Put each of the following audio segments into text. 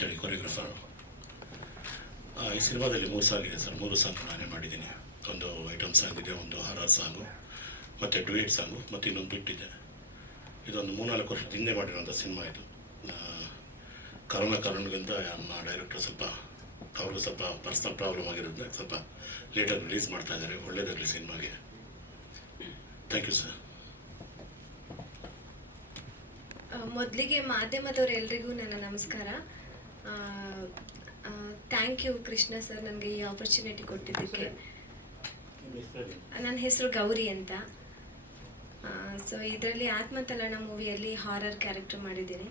ಅಂತೇಳಿ ಕೊರಿಯೋಗ್ರಫರ್ ಈ ಸಿನಿಮಾದಲ್ಲಿ ಮೂರು ಸಾಂಗ್ ಇದೆ ಸರ್. ಮೂರು ಸಾಂಗ್ ನಾನೇ ಮಾಡಿದ್ದೀನಿ. ಒಂದು ಐಟಮ್ ಸಾಂಗ್ ಇದೆ, ಒಂದು ಹಾರರ್ ಸಾಂಗು ಮತ್ತು ಡ್ಯೂಯೇಟ್ ಸಾಂಗು ಮತ್ತು ಇನ್ನೊಂದು ಬಿಟ್ಟಿದೆ ಇದೊಂದು ಮೂರ್ನಾಲ್ಕು ವರ್ಷದ ಹಿಂದೆ ಮಾಡಿರೋಂಥ ಸಿನಿಮಾ ಇದು. ಕರೋನಾ ಕಾರಣದಿಂದ ನಮ್ಮ ಡೈರೆಕ್ಟರ್ ಸ್ವಲ್ಪ ಅವ್ರಿಗೂ ಸ್ವಲ್ಪ ಪರ್ಸ್ನಲ್ ಪ್ರಾಬ್ಲಮ್ ಆಗಿರೋದ್ರಿಂದ ಸ್ವಲ್ಪ ಲೇಟಾಗಿ ರಿಲೀಸ್ ಮಾಡ್ತಾ ಇದ್ದಾರೆ. ಒಳ್ಳೇದಾಗಲಿ ಸಿನಿಮಾಗೆ. ಥ್ಯಾಂಕ್ ಯು ಸರ್ ಮೊದಲಿಗೆ ಮಾಧ್ಯಮದವರೆಲ್ಲರಿಗೂ ನನ್ನ ನಮಸ್ಕಾರ. ಥ್ಯಾಂಕ್ ಯು ಕೃಷ್ಣ ಸರ್ ನನಗೆ ಈ ಆಪರ್ಚುನಿಟಿ ಕೊಟ್ಟಿದ್ದಕ್ಕೆ. ನನ್ನ ಹೆಸರು ಗೌರಿ ಅಂತ. ಸೊ ಇದರಲ್ಲಿ ಆತ್ಮತಲಣ ಮೂವಿಯಲ್ಲಿ ಹಾರರ್ ಕ್ಯಾರೆಕ್ಟರ್ ಮಾಡಿದ್ದೀನಿ.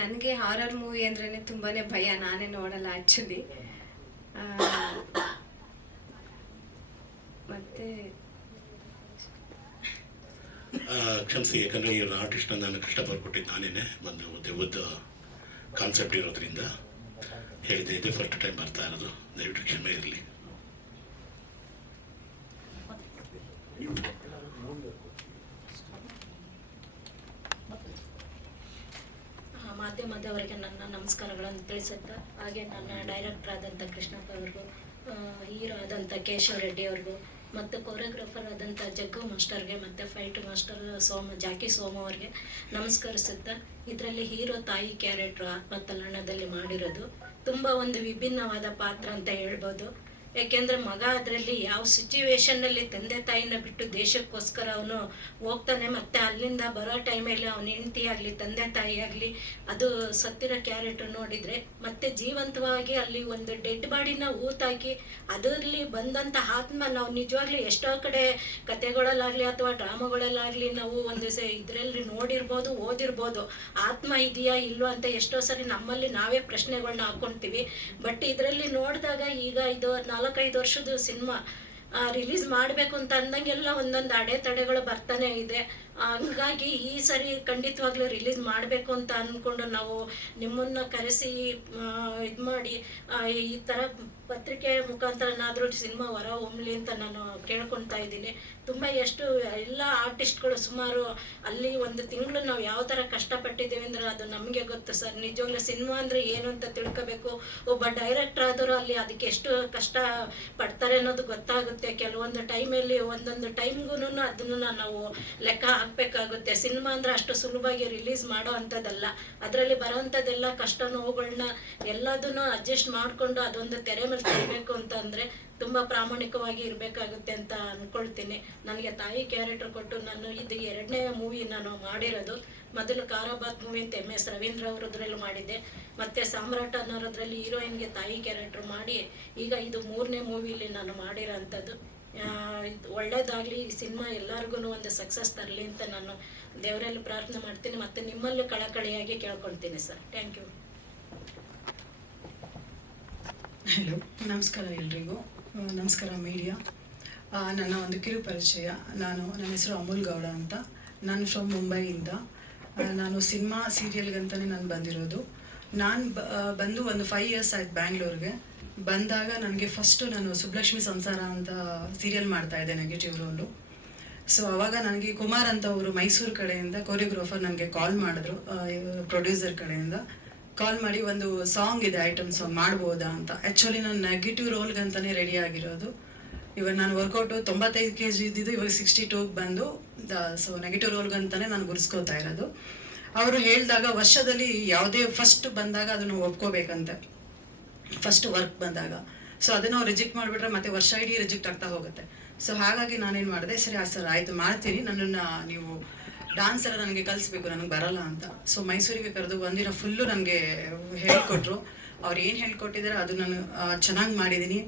ನನಗೆ ಹಾರರ್ ಮೂವಿ ಅಂದ್ರೆ ತುಂಬಾ ಭಯ, ನಾನೇ ನೋಡಲ್ಲ ಆ್ಯಕ್ಚುಲಿ ಮತ್ತೆ ಕ್ಷಮಿಸಿ, ಯಾಕಂದರೆ ಈ ಆರ್ಟಿಸ್ಟ್ ನಾನು ಕಷ್ಟಪಟ್ಟು ನಾನೇನೆ. ಬಂದು ಕಾನ್ಸೆಪ್ಟ್ ಇರೋದ್ರಿಂದ ಹೇಳಿದೆ ಇದೆ ಫಸ್ಟ್ ಟೈಮ್ ಬರ್ತಾ ಇರೋದು. ದಯವಿಟ್ಟು ಕ್ಷಮೆ ಇರಲಿ. ಮಾಧ್ಯಮದವರಿಗೆ ನನ್ನ ನಮಸ್ಕಾರಗಳನ್ನು ತಿಳಿಸುತ್ತಾ, ಹಾಗೆ ನನ್ನ ಡೈರೆಕ್ಟರ್ ಆದಂಥ ಕೃಷ್ಣಪ್ಪ ಅವ್ರಿಗೂ ಹೀರೋ ಆದಂಥ ಕೇಶವ ರೆಡ್ಡಿ ಅವ್ರಿಗೂ ಮತ್ತು ಕೊರಿಯೋಗ್ರಾಫರ್ ಆದಂಥ ಜಗ್ಗು ಮಾಸ್ಟರ್ಗೆ ಮತ್ತು ಫೈಟ್ ಮಾಸ್ಟರ್ ಸೋಮ, ಜಾಕಿ ಸೋಮ ಅವ್ರಿಗೆ ನಮಸ್ಕರಿಸುತ್ತಾ ಇದರಲ್ಲಿ ಹೀರೋ ತಾಯಿ ಕ್ಯಾರೆಕ್ಟ್ರು ಆತ್ಮತಲ್ಲಣದಲ್ಲಿ ಮಾಡಿರೋದು. ತುಂಬ ಒಂದು ವಿಭಿನ್ನವಾದ ಪಾತ್ರ ಅಂತ ಹೇಳ್ಬೋದು. ಯಾಕೆಂದ್ರೆ ಮಗ ಅದರಲ್ಲಿ ಯಾವ ಸಿಚುವೇಶನ್ನಲ್ಲಿ ತಂದೆ ತಾಯಿನ ಬಿಟ್ಟು ದೇಶಕ್ಕೋಸ್ಕರ ಅವನು ಹೋಗ್ತಾನೆ, ಮತ್ತೆ ಅಲ್ಲಿಂದ ಬರೋ ಟೈಮಲ್ಲಿ ಅವನ ಹೆಂಡತಿ ಆಗಲಿ, ತಂದೆ ತಾಯಿ ಆಗಲಿ, ಅದು ಸತ್ತಿರೋ ಕ್ಯಾರೆಕ್ಟರ್ ನೋಡಿದರೆ ಮತ್ತೆ ಜೀವಂತವಾಗಿ ಅಲ್ಲಿ ಒಂದು ಡೆಡ್ ಬಾಡಿನ ಊತಾಕಿ ಅದರಲ್ಲಿ ಬಂದಂಥ ಆತ್ಮ ನಾವು ನಿಜವಾಗ್ಲೂ ಎಷ್ಟೋ ಕಡೆ ಕತೆಗಳಲ್ಲಾಗಲಿ ಅಥವಾ ಡ್ರಾಮಾಗಳಲ್ಲಾಗಲಿ ನಾವು ಒಂದು ಇದರಲ್ಲಿ ನೋಡಿರ್ಬೋದು, ಓದಿರ್ಬೋದು, ಆತ್ಮ ಇದೆಯಾ ಇಲ್ವೋ ಅಂತ ಎಷ್ಟೋ ಸರಿ ನಮ್ಮಲ್ಲಿ ನಾವೇ ಪ್ರಶ್ನೆಗಳನ್ನ ಹಾಕ್ಕೊಂತೀವಿ ಬಟ್ ಇದರಲ್ಲಿ ನೋಡಿದಾಗ ಈಗ ಇದು ನಾಲ್ಕೈದು ವರ್ಷದ ಸಿನಿಮಾ ರಿಲೀಸ್ ಮಾಡಬೇಕು ಅಂತ ಅಂದಂಗೆಲ್ಲ ಒಂದೊಂದು ಅಡೆತಡೆಗಳು ಬರ್ತಾನೆ ಇದೆ. ಹಂಗಾಗಿ ಈ ಸರಿ ಖಂಡಿತವಾಗ್ಲೂ ರಿಲೀಸ್ ಮಾಡಬೇಕು ಅಂತ ಅಂದ್ಕೊಂಡು ನಾವು ನಿಮ್ಮನ್ನ ಕರೆಸಿ ಇದು ಮಾಡಿ ಈ ಥರ ಪತ್ರಿಕೆ ಮುಖಾಂತರನಾದರೂ ಸಿನಿಮಾ ಹೊರ ಹೊಮ್ಮಲಿ ಅಂತ ನಾನು ಕೇಳ್ಕೊತಾ ಇದ್ದೀನಿ. ತುಂಬ ಎಷ್ಟು ಎಲ್ಲ ಆರ್ಟಿಸ್ಟ್ಗಳು ಸುಮಾರು ಅಲ್ಲಿ ಒಂದು ತಿಂಗಳು ನಾವು ಯಾವ ಥರ ಕಷ್ಟಪಟ್ಟಿದ್ದೀವಿ ಅಂದ್ರೆ ಅದು ನಮಗೆ ಗೊತ್ತು ಸರ್. ನಿಜವಾಗ್ಲೂ ಸಿನಿಮಾ ಅಂದರೆ ಏನು ಅಂತ ತಿಳ್ಕೋಬೇಕು. ಒಬ್ಬ ಡೈರೆಕ್ಟರ್ ಆದರೂ ಅಲ್ಲಿ ಅದಕ್ಕೆ ಎಷ್ಟು ಕಷ್ಟ ಪಡ್ತಾರೆ ಅನ್ನೋದು ಗೊತ್ತಾಗುತ್ತೆ. ಕೆಲವೊಂದು ಟೈಮಲ್ಲಿ ಒಂದೊಂದು ಟೈಮ್ಗೂ ಅದನ್ನು ನಾವು ಲೆಕ್ಕ ಹಾಕಬೇಕಾಗುತ್ತೆ ಸಿನಿಮಾ ಅಂದರೆ ಅಷ್ಟು ಸುಲಭವಾಗಿ ರಿಲೀಸ್ ಮಾಡೋ ಅಂಥದ್ದಲ್ಲ. ಅದರಲ್ಲಿ ಬರೋವಂಥದ್ದೆಲ್ಲ ಕಷ್ಟ ನೋವುಗಳನ್ನ ಎಲ್ಲದನ್ನು ಅಡ್ಜಸ್ಟ್ ಮಾಡಿಕೊಂಡು ಅದೊಂದು ತೆರೆ ಮೇಲೆ ತರಬೇಕು ಅಂತ ಅಂದರೆ ತುಂಬ ಪ್ರಾಮಾಣಿಕವಾಗಿ ಇರಬೇಕಾಗುತ್ತೆ ಅಂತ ಅಂದ್ಕೊಳ್ತೀನಿ ನನಗೆ ತಾಯಿ ಕ್ಯಾರೆಕ್ಟರ್ ಕೊಟ್ಟು ನಾನು ಇದು ಎರಡನೇ ಮೂವಿ ನಾನು ಮಾಡಿರೋದು. ಮೊದಲು ಕಾರಾಬಾತ್ ಮೂವಿ ಅಂತ ಎಂ ಎಸ್ ರವೀಂದ್ರ ಅವರದ್ರಲ್ಲಿ ಮಾಡಿದ್ದೆ. ಮತ್ತು ಸಾಮ್ರಾಟ ಅನ್ನೋರದ್ರಲ್ಲಿ ಹೀರೋಯಿನ್ಗೆ ತಾಯಿ ಕ್ಯಾರೆಕ್ಟರ್ ಮಾಡಿ ಈಗ ಇದು ಮೂರನೇ ಮೂವಿಲಿ ನಾನು ಮಾಡಿರೋ ಅಂಥದ್ದು ಒಳ್ಳೇದಾಗಲಿ, ಈ ಸಿನಿಮಾ ಎಲ್ಲರಿಗೂ ಒಂದು ಸಕ್ಸಸ್ ತರಲಿ ಅಂತ ನಾನು ದೇವರಲ್ಲಿ ಪ್ರಾರ್ಥನೆ ಮಾಡ್ತೀನಿ ಮತ್ತು ನಿಮ್ಮಲ್ಲೂ ಕಳಕಳಿಯಾಗಿ ಕೇಳ್ಕೊಳ್ತೀನಿ ಸರ್. ಥ್ಯಾಂಕ್ ಯು ಹಲೋ ನಮಸ್ಕಾರ ಎಲ್ರಿಗೂ. ನಮಸ್ಕಾರ ಮೀಡಿಯಾ ನನ್ನ ಒಂದು ಕಿರು ಪರಿಚಯ. ನಾನು ನನ್ನ ಹೆಸರು ಅಮೂಲ್ ಗೌಡ ಅಂತ. ನಾನು ಫ್ರಮ್ ಮುಂಬೈಯಿಂದ ನಾನು ಸಿನಿಮಾ ಸೀರಿಯಲ್ಗಂತಲೇ ನಾನು ಬಂದಿರೋದು. ನಾನು ಬಂದು ಒಂದು ಫೈವ್ ಇಯರ್ಸ್ ಆಯ್ತು ಬ್ಯಾಂಗ್ಳೂರ್ಗೆ ಬಂದಾಗ ನನಗೆ ಫಸ್ಟು ನಾನು ಸುಬ್ಲಕ್ಷ್ಮಿ ಸಂಸಾರ ಅಂತ ಸೀರಿಯಲ್ ಮಾಡ್ತಾ ಇದ್ದೆ ನೆಗೆಟಿವ್ ರೋಲು ಸೊ ಅವಾಗ ನನಗೆ ಕುಮಾರ್ ಅಂತ ಅವರು ಮೈಸೂರು ಕಡೆಯಿಂದ ಕೊರಿಯೋಗ್ರಾಫರ್ ನನಗೆ ಕಾಲ್ ಮಾಡಿದ್ರು. ಪ್ರೊಡ್ಯೂಸರ್ ಕಡೆಯಿಂದ ಕಾಲ್ ಮಾಡಿ ಒಂದು ಸಾಂಗ್ ಇದೆ ಐಟಮ್ ಸಾಂಗ್ ಮಾಡ್ಬೋದಾ ಅಂತ. ಆ್ಯಕ್ಚುಲಿ ನಾನು ನೆಗೆಟಿವ್ ರೋಲ್ಗಂತಲೇ ರೆಡಿ ಆಗಿರೋದು. ಇವಾಗ ನಾನು ವರ್ಕೌಟು ತೊಂಬತ್ತೈದು ಕೆ ಜಿ ಇದ್ದಿದ್ದು ಇವಾಗ ಸಿಕ್ಸ್ಟಿ ಟೂಗೆ ಬಂದು ಸೊ ನೆಗೆಟಿವ್ ರೋಲ್ಗಂತಲೇ ನಾನು ಗುರ್ಸ್ಕೋತಾ ಇರೋದು. ಅವರು ಹೇಳಿದಾಗ ವರ್ಷದಲ್ಲಿ ಯಾವುದೇ ಫಸ್ಟ್ ಬಂದಾಗ ಅದನ್ನು ಒಪ್ಕೋಬೇಕಂತೆ. ಫಸ್ಟ್ ವರ್ಕ್ ಬಂದಾಗ. ಸೊ ಅದನ್ನು ಅವ್ರು ರಿಜೆಕ್ಟ್ ಮಾಡಿಬಿಟ್ರೆ ಮತ್ತೆ ವರ್ಷ ಇಡೀ ರಿಜೆಕ್ಟ್ ಆಗ್ತಾ ಹೋಗುತ್ತೆ. ಸೊ ಹಾಗಾಗಿ ನಾನೇನು ಮಾಡಿದೆ, ಸರಿ, ಆ ಸರ್, ಆಯಿತು, ಮಾಡ್ತೀನಿ. ನನ್ನನ್ನು ನೀವು ಡಾನ್ಸ್ ಎಲ್ಲ ನನಗೆ ಕಲಿಸ್ಬೇಕು, ನನಗೆ ಬರಲ್ಲ ಅಂತ. ಸೊ ಮೈಸೂರಿಗೆ ಕರೆದು ಒಂದಿನ ಫುಲ್ಲು ನನಗೆ ಹೇಳ್ಕೊಟ್ರು. ಅವ್ರು ಏನು ಹೇಳ್ಕೊಟ್ಟಿದ್ದಾರೆ ಅದು ನಾನು ಚೆನ್ನಾಗಿ ಮಾಡಿದ್ದೀನಿ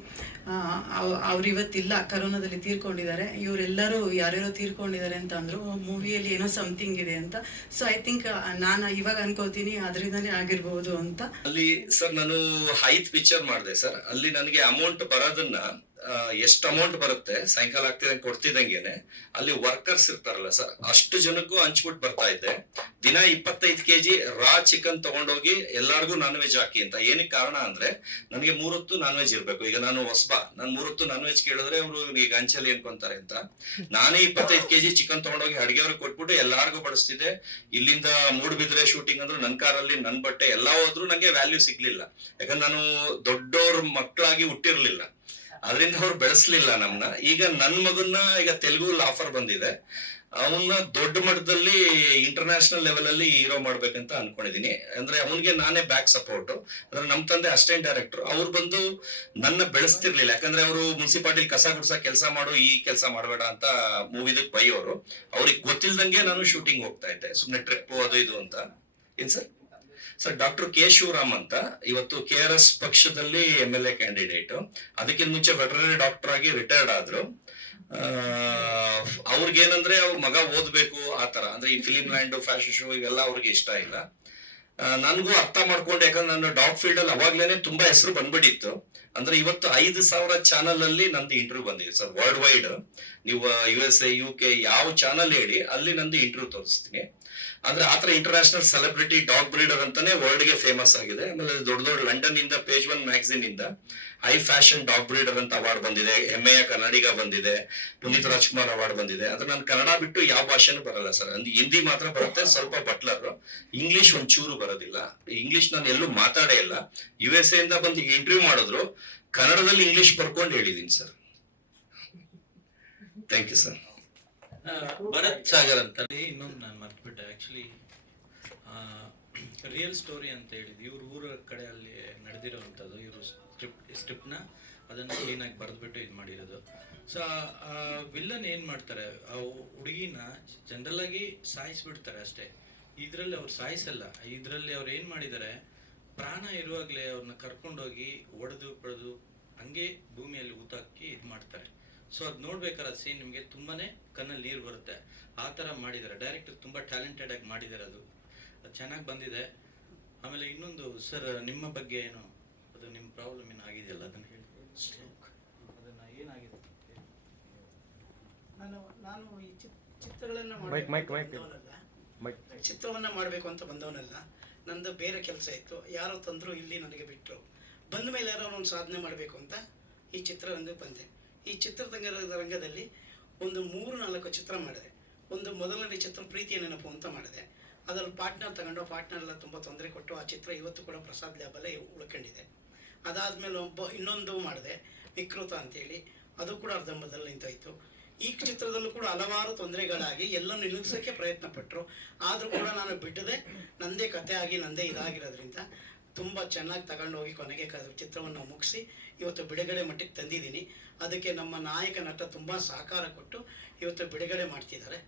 ಅವ್ರು ಇವತ್ತಿಲ್ಲ ಕರೋನಾದಲ್ಲಿ ತೀರ್ಕೊಂಡಿದ್ದಾರೆ. ಇವರೆಲ್ಲರೂ ಯಾರ್ಯಾರೋ ತೀರ್ಕೊಂಡಿದ್ದಾರೆ ಅಂತ ಅಂದರು ಮೂವಿಯಲ್ಲಿ ಏನೋ ಸಮಥಿಂಗ್ ಇದೆ ಅಂತ. ಸೊ ಐ ಥಿಂಕ್ ನಾನು ಇವಾಗ ಅನ್ಕೋತೀನಿ, ಅದರಿಂದನೇ ಆಗಿರ್ಬೋದು ಅಂತ. ಅಲ್ಲಿ, ಸರ್, ನಾನು ಹೈತ್ ಪಿಕ್ಚರ್ ಮಾಡಿದೆ, ಸರ್. ಅಲ್ಲಿ ನನಗೆ ಅಮೌಂಟ್ ಬರೋದನ್ನ ಎಷ್ಟು ಅಮೌಂಟ್ ಬರುತ್ತೆ? ಸಾಯಂಕಾಲ ಆಗ್ತಿದಂಗೆ ಕೊಡ್ತಿದಂಗೆನೆ ಅಲ್ಲಿ ವರ್ಕರ್ಸ್ ಇರ್ತಾರಲ್ಲ ಸರ್ ಅಷ್ಟು ಜನಕ್ಕೂ ಹಂಚ್ಬಿಟ್ಟು ಬರ್ತಾ ಇದ್ದೆ. ದಿನ ಇಪ್ಪತ್ತೈದು ಕೆಜಿ ರಾ ಚಿಕನ್ ತಗೊಂಡೋಗಿ ಎಲ್ಲಾರ್ಗೂ ನಾನ್ ವೆಜ್ ಹಾಕಿ ಅಂತ. ಏನಕ್ಕೆ ಕಾರಣ ಅಂದ್ರೆ, ನನಗೆ ಮೂರೊತ್ತು ನಾನ್ ವೆಜ್ ಇರ್ಬೇಕು. ಈಗ ನಾನು ಹೊಸಬ, ನಾನು ಮೂರೊತ್ತು ನಾನ್ ವೆಜ್ ಕೇಳಿದ್ರೆ ಅವರು ಈಗ ಹಂಚಲ್ಲಿ ಅನ್ಕೊಂತಾರೆ ಅಂತ. ನಾನೇ ಇಪ್ಪತ್ತೈದು ಕೆಜಿ ಚಿಕನ್ ತಗೊಂಡೋಗಿ ಅಡಿಗೆಯವ್ರಿಗೆ ಕೊಟ್ಬಿಟ್ಟು ಎಲ್ಲಾರ್ಗು ಬಡಿಸ್ತಿದ್ದೆ. ಇಲ್ಲಿಂದ ಮೂಡ್ಬಿದ್ರೆ ಶೂಟಿಂಗ್ ಅಂದ್ರೆ ನನ್ ಕಾರಲ್ಲಿ, ನನ್ ಬಟ್ಟೆ ಎಲ್ಲ ಹೋದ್ರು ನಂಗೆ ವ್ಯಾಲ್ಯೂ ಸಿಗ್ಲಿಲ್ಲ. ಯಾಕಂದ್ರೆ ನಾನು ದೊಡ್ಡವ್ರ ಮಕ್ಕಳಾಗಿ ಹುಟ್ಟಿರ್ಲಿಲ್ಲ. ಅದರಿಂದ ಅವ್ರು ಬೆಳೆಸ್ಲಿಲ್ಲ ನಮ್ನ. ಈಗ ನನ್ ಮಗನ್ನ ಈಗ ತೆಲುಗು ಆಫರ್ ಬಂದಿದೆ. ಅವನ್ನ ದೊಡ್ಡ ಮಟ್ಟದಲ್ಲಿ ಇಂಟರ್ನ್ಯಾಷನಲ್ ಲೆವೆಲ್ ಅಲ್ಲಿ ಹೀರೋ ಮಾಡ್ಬೇಕಂತ ಅನ್ಕೊಂಡಿದೀನಿ. ಅಂದ್ರೆ ಅವನಿಗೆ ನಾನೇ ಬ್ಯಾಕ್ ಸಪೋರ್ಟ್ ಅಂದ್ರೆ ನಮ್ ತಂದೆ ಅಸಿಸ್ಟೆಂಟ್ ಡೈರೆಕ್ಟರ್ ಅವ್ರು ಬಂದು ನನ್ನ ಬೆಳೆಸ್ತಿರ್ಲಿಲ್ಲ. ಯಾಕಂದ್ರೆ ಅವರು ಮುನ್ಸಿಪಾಲಿಟಿ ಕಸ ಗುಡ್ಸ ಕೆಲಸ ಮಾಡು, ಈ ಕೆಲಸ ಮಾಡಬೇಡ ಅಂತ ಮೂವಿದಕ್ ಬೈಯೋರು. ಅವ್ರಿಗೆ ಗೊತ್ತಿಲ್ದಂಗೆ ನಾನು ಶೂಟಿಂಗ್ ಹೋಗ್ತಾ ಇದ್ದೆ. ಸುಮ್ನೆ ಟ್ರಿಪ್ ಅದು ಇದು ಅಂತ. ಏನ್ sir? Sir doctor K Shivaram ಅಂತ, ಇವತ್ತು ಕೆ ಆರ್ ಎಸ್ ಪಕ್ಷದಲ್ಲಿ ಎಂ ಎಲ್ ಎ ಕ್ಯಾಂಡಿಡೇಟ್ ಅದಕ್ಕಿಂತ ಮುಂಚೆ ವೆಟರನರಿ ಡಾಕ್ಟರ್ ಆಗಿ ರಿಟೈರ್ಡ್ ಆದ್ರು. ಅವ್ರಿಗೇನಂದ್ರೆ ಅವ್ರ ಮಗ ಓದ್ಬೇಕು ಆ ತರ ಅಂದ್ರೆ ಈ ಫಿಲಿಂ ಲ್ಯಾಂಡ್ ಫ್ಯಾಷನ್ ಶೋ ಇವೆಲ್ಲ ಅವ್ರಿಗೆ ಇಷ್ಟ ಇಲ್ಲ. ನನಗೂ ನನ್ಗೂ ಅರ್ಥ ಮಾಡ್ಕೊಂಡು, ಯಾಕಂದ್ರೆ ನಾನು ಡಾಕ್ ಫೀಲ್ಡ್ ಅಲ್ಲಿ ಅವಾಗ್ಲೇನೆ ತುಂಬಾ ಹೆಸರು ಬಂದ್ಬಿಟ್ಟಿತ್ತು. ಅಂದ್ರೆ ಇವತ್ತು ಐದು ಸಾವಿರ ಚಾನಲ್ ಅಲ್ಲಿ ನಂದು ಇಂಟರ್ವ್ಯೂ ಬಂದಿದೆ. ಸರ್ ವರ್ಲ್ಡ್ ವೈಡ್ ನೀವು U S A U K ಯಾವ ಚಾನಲ್ ಹೇಳಿ, ಅಲ್ಲಿ ನಂದು ಇಂಟರ್ವ್ಯೂ ತೋರಿಸ್ತೀನಿ. ಅಂದ್ರೆ ಆತರ ಇಂಟರ್ನ್ಯಾಷನಲ್ ಸೆಲೆಬ್ರಿಟಿ ಡಾಗ್ ಬ್ರೀಡರ್ ಅಂತಾನೆ ವರ್ಲ್ಡ್ಗೆ ಫೇಮಸ್ ಆಗಿದೆ. ಆಮೇಲೆ ದೊಡ್ಡ ದೊಡ್ಡ ಲಂಡನ್ ಇಂದ ಪೇಜ್ ಒನ್ ಮ್ಯಾಗಝಿನ್ ಇಂದ ಹೈ ಫ್ಯಾಷನ್ ಡಾಗ್ ಬ್ರೀಡರ್ ಅಂತ ಅವಾರ್ಡ್ ಬಂದಿದೆ. ಹೆಮ್ಮೆಯ ಕನ್ನಡಿಗ ಬಂದಿದೆ. ಪುನೀತ್ ರಾಜ್ಕುಮಾರ್ ಅವಾರ್ಡ್ ಬಂದಿದೆ. ಅಂದ್ರೆ ನಾನು ಕನ್ನಡ ಬಿಟ್ಟು ಯಾವ ಭಾಷೆನೂ ಬರಲ್ಲ ಸರ್. ಅಂದ್ರೆ ಹಿಂದಿ ಮಾತ್ರ ಬರುತ್ತೆ, ಸ್ವಲ್ಪ ಬಟ್ಲರ್ ಇಂಗ್ಲಿಷ್ ಒಂಚೂರು ಬರೋದಿಲ್ಲ. ಇಂಗ್ಲಿಷ್ ನಾನು ಎಲ್ಲೂ ಮಾತಾಡೇ ಇಲ್ಲ. ಯು ಎಸ್ ಎ ಇಂದ ಬಂದು ಇಂಟರ್ವ್ಯೂ ಮಾಡಿದ್ರು ಕನ್ನಡದಲ್ಲಿ ಇಂಗ್ಲಿಷ್ ಬರ್ಕೊಂಡು ಹೇಳಿದೀನಿ sir thank you sir Bharath Sagar ಅಂತ ಇನ್ನೊಂದು ನಾನು ಮರ್ತ್ಬಿಟ್ಟೆ. ಆಕ್ಚುಲಿ ರಿಯಲ್ ಸ್ಟೋರಿ ಅಂತ ಹೇಳಿದ್ವಿ ಇವ್ರ ಊರ ಕಡೆ ಅಲ್ಲಿ ನಡೆದಿರೋವಂಥದ್ದು ಇವರು ಸ್ಕ್ರಿಪ್ಟ್ ಸ್ಕ್ರಿಪ್ಟ್ನ ಅದನ್ನು ಕ್ಲೀನಾಗಿ ಬರೆದ್ಬಿಟ್ಟು ಇದು ಮಾಡಿರೋದು. ಸೊ ಆ ವಿಲ್ಲನ್ ಏನು ಮಾಡ್ತಾರೆ? ಆ ಹುಡುಗಿನ ಜನರಲ್ ಆಗಿ ಸಾಯಿಸ್ಬಿಡ್ತಾರೆ ಅಷ್ಟೇ. ಇದರಲ್ಲಿ ಅವ್ರು ಸಾಯಿಸಲ್ಲ. ಇದರಲ್ಲಿ ಅವ್ರು ಏನು ಮಾಡಿದ್ದಾರೆ? ಪ್ರಾಣ ಇರುವಾಗಲೇ ಅವ್ರನ್ನ ಕರ್ಕೊಂಡೋಗಿ ಒಡೆದು ಪಡೆದು ಹಂಗೆ ಭೂಮಿಯಲ್ಲಿ ಊತಾಕಿ ಇದು ಮಾಡ್ತಾರೆ. ಸೊ ಅದು ನೋಡ್ಬೇಕಾದ್ರೆ ಸೀನ್ ನಿಮಗೆ ತುಂಬಾನೇ ಕಣ್ಣಲ್ಲಿ ನೀರು ಬರುತ್ತೆ. ಆ ಥರ ಮಾಡಿದ್ದಾರೆ. ಡೈರೆಕ್ಟರ್ ತುಂಬಾ ಟ್ಯಾಲೆಂಟೆಡ್ ಆಗಿ ಮಾಡಿದ್ದಾರೆ ಅದು. ಅದು ಚೆನ್ನಾಗಿ ಬಂದಿದೆ. ಆಮೇಲೆ ಇನ್ನೊಂದು ಸರ್ ನಿಮ್ಮ ಬಗ್ಗೆ ಏನು? ಅದು ನಿಮ್ಮ ಪ್ರಾಬ್ಲಮ್ ಏನು ಆಗಿದೆಯಲ್ಲ ಅದನ್ನ ಹೇಳಿ. ಅದನ್ನ ಏನಾಗಿದೆ? ನಾನು ನಾನು ಈ ಚಿತ್ರಗಳನ್ನ. ಚಿತ್ರವನ್ನ ಮಾಡ್ಬೇಕು ಅಂತ ಬಂದವನಲ್ಲ. ನಂದು ಬೇರೆ ಕೆಲಸ ಇತ್ತು. ಯಾರೋ ತಂದ್ರು ಇಲ್ಲಿ ನನಗೆ ಬಿಟ್ಟರು ಬಂದ ಮೇಲೆ ಯಾರೋ ಒಂದು ಸಾಧನೆ ಮಾಡಬೇಕು ಅಂತ ಈ ಚಿತ್ರರಂಗಕ್ಕೆ ಬಂದೆ. ಈ ಚಿತ್ರರಂಗ ರಂಗದಲ್ಲಿ ಒಂದು ಮೂರು ನಾಲ್ಕು ಚಿತ್ರ ಮಾಡಿದೆ. ಒಂದು ಮೊದಲನೇ ಚಿತ್ರ ಪ್ರೀತಿಯ ನೆನಪು ಅಂತ ಮಾಡಿದೆ. ಅದರಲ್ಲಿ ಪಾರ್ಟ್ನರ್ ತಗೊಂಡು ಪಾರ್ಟ್ನರ್ ಎಲ್ಲ ತುಂಬ ತೊಂದರೆ ಕೊಟ್ಟು ಆ ಚಿತ್ರ ಇವತ್ತು ಕೂಡ ಪ್ರಸಾದ್ ಲ್ಯಾಬಲ್ಲೇ ಉಳ್ಕೊಂಡಿದೆ. ಅದಾದಮೇಲೆ ಒಬ್ಬ ಇನ್ನೊಂದು ಮಾಡಿದೆ, ವಿಕೃತ ಅಂತೇಳಿ. ಅದು ಕೂಡ ಅರ್ಧಂಬದಲ್ಲಿ ನಿಂತೋಯ್ತು. ಈ ಕ್ಷೇತ್ರದಲ್ಲೂ ಕೂಡ ಹಲವಾರು ತೊಂದರೆಗಳಾಗಿ ಎಲ್ಲನ್ನು ನಿಲ್ಲಿಸೋಕ್ಕೆ ಪ್ರಯತ್ನ ಪಟ್ಟರು ಆದರೂ ಕೂಡ ನಾನು ಬಿಟ್ಟದೆ, ನಂದೇ ಕತೆ ಆಗಿ, ನಂದೇ ಇದಾಗಿರೋದ್ರಿಂದ ತುಂಬ ಚೆನ್ನಾಗಿ ತಗೊಂಡು ಹೋಗಿ ಕೊನೆಗೆ ಚಿತ್ರವನ್ನು ಮುಗಿಸಿ ಇವತ್ತು ಬಿಡುಗಡೆ ಮಟ್ಟಕ್ಕೆ ತಂದಿದ್ದೀನಿ. ಅದಕ್ಕೆ ನಮ್ಮ ನಾಯಕ ನಟ ತುಂಬ ಸಹಕಾರ ಕೊಟ್ಟು ಇವತ್ತು ಬಿಡುಗಡೆ ಮಾಡ್ತಿದ್ದಾರೆ.